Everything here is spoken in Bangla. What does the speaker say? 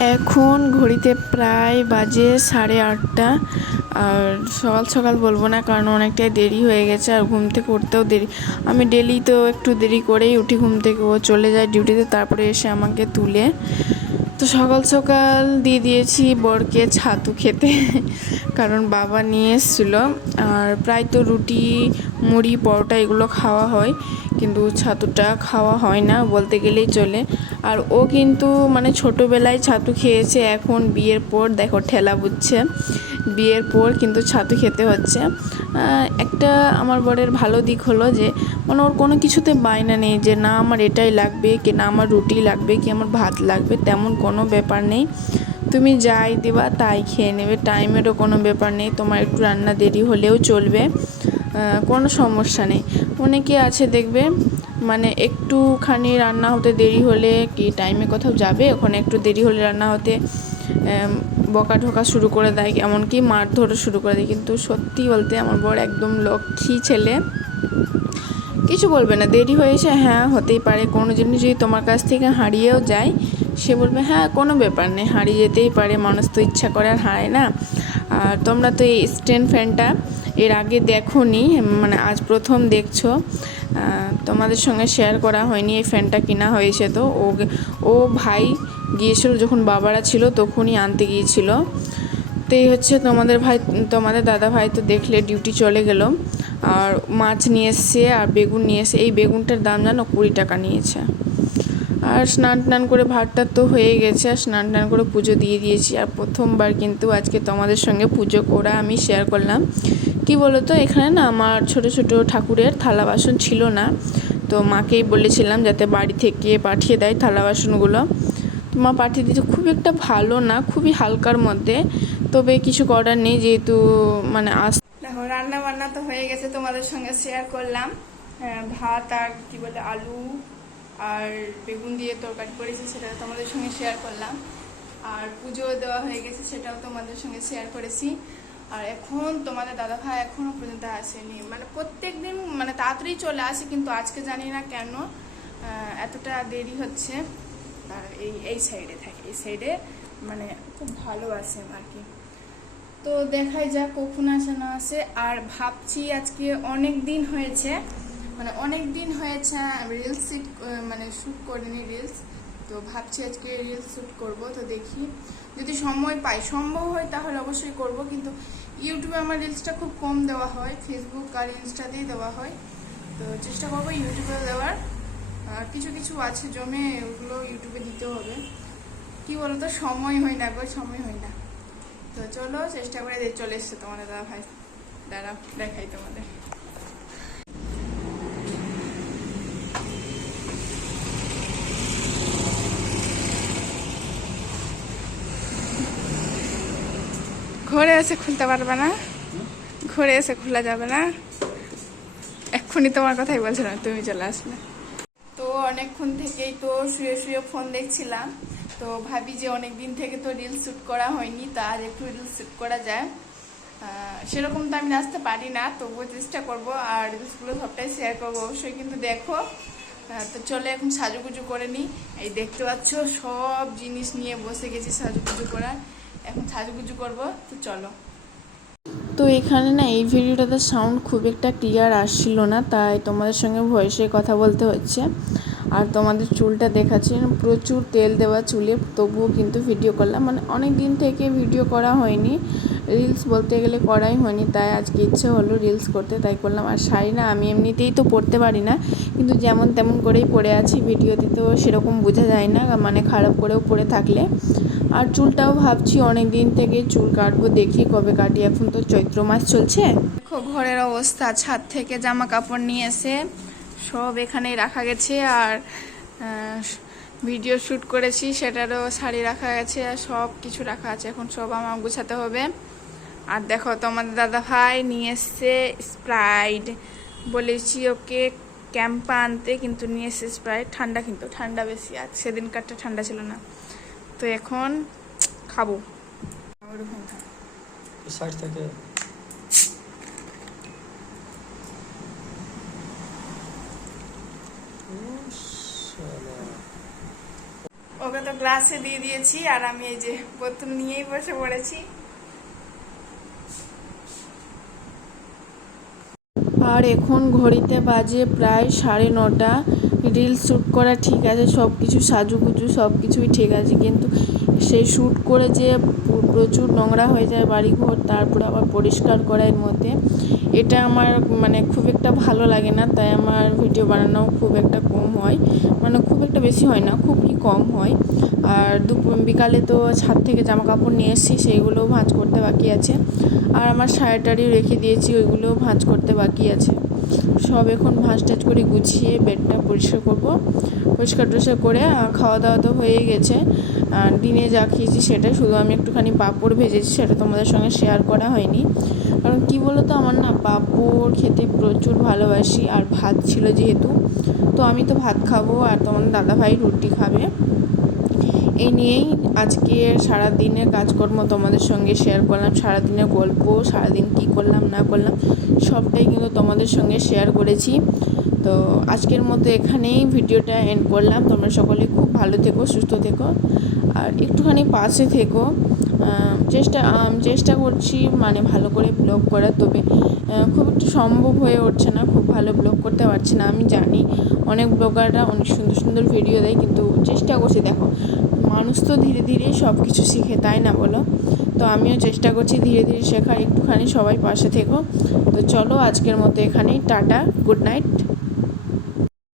এখন ঘড়িতে প্রায় বাজে সাড়ে আটটা। আর সকাল সকাল বলব না, কারণ অনেকটাই দেরি হয়ে গেছে আর ঘুম থেকে উঠতেও দেরি। আমি ডেলি তো একটু দেরি করেই উঠি, ঘুম থেকে ও চলে যায় ডিউটিতে, তারপরে এসে আমাকে তুলে। তো সকাল সকাল দিয়ে দিয়েছি বরকে ছাতু খেতে, কারণ বাবা নিয়ে এসেছিল। আর প্রায় তো রুটি, মুড়ি, পরোটা এগুলো খাওয়া হয়। কিন্তু ছাতুটা খাওয়া হয় না, বলতে গেলেই চলে। আর ও কিন্তু মানে ছোটোবেলায় ছাতু খেয়েছে, এখন বিয়ের পর দেখো ঠেলা বুঝছে। বিয়ের পর কিন্তু ছাতু খেতে হচ্ছে। একটা আমার বরের ভালো দিক হলো যে মানে ওর কোনো কিছুতে বায়না নেই যে, না, আমার এটাই লাগবে, কি না, আমার রুটি লাগবে, কি আমার ভাত লাগবে, তেমন কোনো ব্যাপার নেই। তুমি যাই দিবা, তাই খেয়ে নেবে, টাইমেরও কোনো ব্যাপার নেই। তোমার একটু রান্না দেরি হলেও চলবে। কোনো সমস্যা নেই। অনেকে আছে দেখবে মানে একটুখানি রান্না হতে দেরি হলে কি টাইমে কোথাও যাবে? ওখানে একটু দেরি হলে রান্না হতে বকা ঢোকা শুরু করে দেয়, এমনকি মারধরও শুরু করে দেয়। কিন্তু সত্যি বলতে আমার বর একদম লক্ষ্মী ছেলে। কিছু বলবে না, দেরি হয়েছে হ্যাঁ হতেই পারে। কোনো জিনিস যদি তোমার কাছ থেকে হারিয়েও যায়, সে বলবে হ্যাঁ কোনো ব্যাপার নেই, হারিয়ে যেতেই পারে, মানুষ তো ইচ্ছা করে আর হারায় না। আর তোমরা তো এই স্ট্যান্ড ফ্যানটা এর আগে দেখোনি মানে আজ প্রথম দেখছ। তোমাদের সঙ্গে শেয়ার করা হয়নি এই ফ্যানটা কিনা হয়েছে তো। ও ও ভাই গিয়েছিল যখন বাবারা ছিল, তখনই আনতে গিয়েছিল। তো এই হচ্ছে তোমাদের ভাই, তোমাদের দাদা ভাই তো দেখলে ডিউটি চলে গেল। আর মাছ নিয়ে এসছে আর বেগুন নিয়ে এসে এই বেগুনটার দাম জানো কুড়ি টাকা নিয়েছে। আর স্নান টান করে ভাতটা তো হয়ে গেছে আর স্নান টান করে পুজো দিয়ে দিয়েছি। আর প্রথমবার কিন্তু আজকে তোমাদের সঙ্গে পুজো করা আমি শেয়ার করলাম। কি বলো তো এখানে না আমার ছোট ছোট ঠাকুরের থালা বাসন ছিল না। তো মাকেই বলেছিলাম যাতে বাড়ি থেকে পাঠিয়ে দেয় থালা বাসনগুলো। তো মা পাঠিয়ে দিয়েছে খুব একটা ভালো না খুবই হালকার মধ্যে। তবে কিছু করার নেই যেহেতু মানে আস দেখো রান্না বান্না তো হয়ে গেছে তোমাদের সঙ্গে শেয়ার করলাম। হ্যাঁ, ভাত আর কি বলে আলু আর বেগুন দিয়ে তরকারি করেছি সেটা তোমাদের সঙ্গে শেয়ার করলাম। আর পুজো দেওয়া হয়ে গেছে, সেটাও তোমাদের সঙ্গে শেয়ার করেছি। আর এখন তোমাদের দাদা ভাই এখনও পর্যন্ত আসেনি। মানে প্রত্যেক দিন মানে তাড়াতাড়ি চলে আসে, কিন্তু আজকে জানি না কেন এতটা দেরি হচ্ছে। আর এই এই সাইডে থাকে, এই সাইডে মানে খুব ভালো আসে আর কি। তো দেখাই যাক কখন আসে না আসে। আর ভাবছি আজকে অনেক দিন হয়েছে মানে অনেক দিন হয়েছে রিলস মানে শ্যুট করিনি রিলস তো ভাবছি আজকে রিলস শ্যুট করব, তো দেখি। যদি সময় পাই, সম্ভব হয় তাহলে অবশ্যই করব, কিন্তু ইউটিউবে আমার রিলসটা খুব কম দেওয়া হয় ফেসবুক আর ইনস্টাতেই দেওয়া হয়। তো চেষ্টা করব ইউটিউবে দেওয়ার। কিছু কিছু আছে জমে, ওগুলো ইউটিউবে দিতে হবে। কি বলতো, সময় হয় না গো, সময় হয় না। তো চলো, চেষ্টা করে চলে এসছে তোমাদের দাদা ভাই দাঁড়া দেখাই তোমাদের। ঘরে এসে খুলতে পারবে না। ঘরে এসে খোলা যাবে না। এক্ষুনি তোমার কথাই বলছিলাম তুমি চলে আসলে। তো অনেকক্ষণ থেকেই তো শুয়ে শুয়ে ফোন দেখছিলাম। তো ভাবি যে অনেক দিন থেকে তো রিলস শ্যুট করা হয়নি, তো আজ একটু রিলস শ্যুট করা যায়। সেরকম তো আমি নাচতে পারি না, তবুও চেষ্টা করব আর রিলসগুলো সবটাই শেয়ার করব। অবশ্যই কিন্তু দেখো। তো চলে এখন সাজুগুজু করে নিই। এই দেখতে পাচ্ছ, সব জিনিস নিয়ে বসে গেছি সাজুগুজু করার। এখন সাজুগুজু করব, তো চলো। তো এখানে না, এই ভিডিওটাতে সাউন্ড খুব একটা ক্লিয়ার আসছিল না, তাই তোমাদের সঙ্গে ভয়েসে কথা বলতে হচ্ছে। আর তোমাদের চুলটা দেখাচ্ছি, প্রচুর তেল দেওয়া চুলে, তবুও কিন্তু ভিডিও করলাম। মানে অনেক দিন থেকে ভিডিও করা হয়নি রিলস বলতে গেলে করাই হয়নি, তাই আজকে ইচ্ছে হলো রিলস করতে, তাই করলাম। আর শাড়ি না, আমি এমনিতেই তো পরতে পারি না, কিন্তু যেমন তেমন করেই পরে আছি ভিডিওতে তো সেরকম বোঝা যায় না মানে খারাপ করেও পরে থাকলে। আর চুলটাও ভাবছি অনেক দিন থেকে চুল কাটবো, দেখি কবে কাটি। এখন তো চৈত্র মাস চলছে। দেখো, ঘরের অবস্থা, ছাদ থেকে জামা কাপড় নিয়ে এসে সব এখানে রাখা গেছে আর ভিডিও শ্যুট করেছি, সেটারও শাড়ি রাখা গেছে আর সব কিছু রাখা আছে। এখন সব আমার গুছাতে হবে। আর দেখো, তোমাদের দাদা ভাই নিয়ে এসছে স্প্রাইট বলেছি ওকে ক্যাম্পা আনতে, কিন্তু নিয়ে এসছে স্প্রাইট ঠান্ডা কিন্তু, ঠান্ডা বেশি। আছে সেদিনকারটা ঠান্ডা ছিল না। তো এখন খাব। ষাট থেকে। ওকে তো গ্লাসে দিয়ে দিয়েছি আর আমি এই যে বোতল নিয়েই বসে পড়েছি। আর এখন ঘড়িতে বাজে প্রায় সাড়ে নটা। রিল শ্যুট করা ঠিক আছে সব কিছু সাজুগুজু সব কিছুই ঠিক আছে। কিন্তু সেই শ্যুট করে যে প্রচুর নোংরা হয়ে যায় বাড়িঘর, তারপর আবার পরিষ্কার করার মধ্যে। এটা আমার মানে খুব একটা ভালো লাগে না, তাই আমার ভিডিও বানানো খুব একটা কম হয়। মানে খুব একটা বেশি হয় না, খুবই কম হয়। আর দুপুর, বিকালে তো ছাদ থেকে জামা কাপড় নিয়ে এসেছি, সেইগুলোও ভাঁজ করতে বাকি আছে। আর আমার শাড়ি টাড়ি রেখে দিয়েছি, ওইগুলোও ভাঁজ করতে বাকি আছে। সব এখন ভাঁজ টাজ করে গুছিয়ে বেডটা পরিষ্কার করব। পরিষ্কার টরিষ্কার করে খাওয়া দাওয়া তো হয়ে গেছে। দিনে যা খেয়েছি সেটা শুধু আমি একটুখানি পাঁপড় ভেজেছি, সেটা তোমাদের সঙ্গে শেয়ার করা হয়নি। কারণ কী বলো তো আমার না পাঁপড় খেতে প্রচুর ভালোবাসি, আর ভাত ছিল যেহেতু, তো আমি তো ভাত খাব, আর তোমার দাদাভাই রুটি খাবে। এই নিয়েই আজকে সারা দিনের কাজকর্ম তোমাদের সঙ্গে শেয়ার করলাম। সারা দিনের গল্প, সারাদিন কী করলাম, না করলাম, সবটাই কিন্তু তোমাদের সঙ্গে শেয়ার করেছি। তো আজকের মতো এখানেই ভিডিওটা এন্ড করলাম। তোমরা সকলে খুব ভালো থেকো, সুস্থ থেকো, আর একটুখানি পাশে থেকো। চেষ্টা চেষ্টা করছি মানে ভালো করে ব্লগ করার। তবে খুব একটু সম্ভব হয়ে উঠছে না, খুব ভালো ব্লগ করতে পারছি না। আমি জানি অনেক ব্লগাররা অনেক সুন্দর সুন্দর ভিডিও দেয়, কিন্তু চেষ্টা করছি দেখো। তো ধীরে ধীরেই সব কিছু শিখে, তাই না বলো? তো আমিও চেষ্টা করছি ধীরে ধীরে শেখার, একটুখানি সবাই পাশে থেকো। তো চলো আজকের মতো এখানেই, টাটা, গুড নাইট।